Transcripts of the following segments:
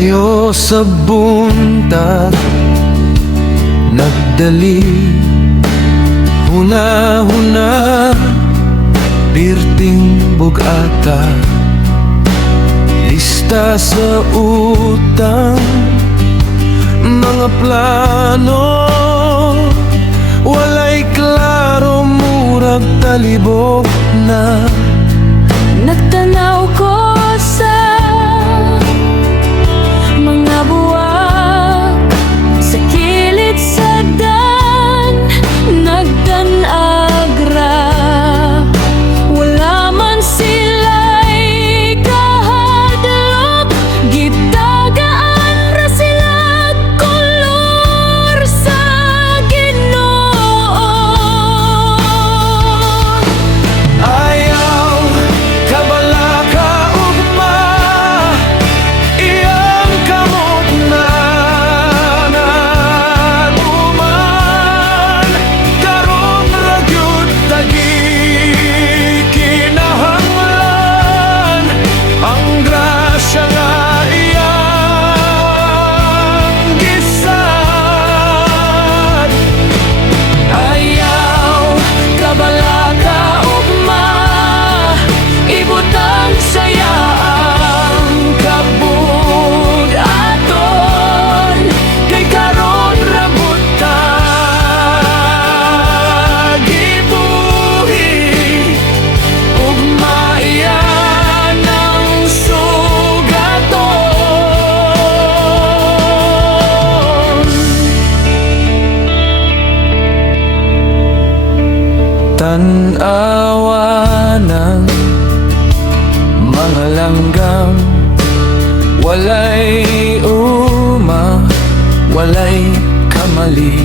Layo sa buntag nagdali, huna-huna birting bugata, lista sa utang, mga plano walay klaro, murag talibok na. Nagtanaw ko sa mga buwak sa kilid sa dan, nagdanagra. Wala man sila'y kahadlok, gitagaan ra sila kolor sa Ginoo. Ayaw kabala ka ugma, iyang kamot na naguman. Karon ra gyud tagi kinahanglan, ang grasya nga iyang gisad. Ayaw kabala ka ugma, ibutang saya ang kabud-aton, kay karon ra butang gibuhi, ugma iyan ang sugaton. Tan-awa ng mga langgam, walay uma, walay kamali,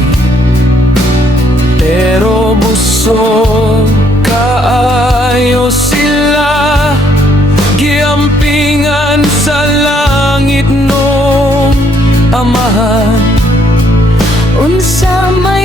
pero busog kaayo sila, giampingan sa langit nung amahan. Unsa may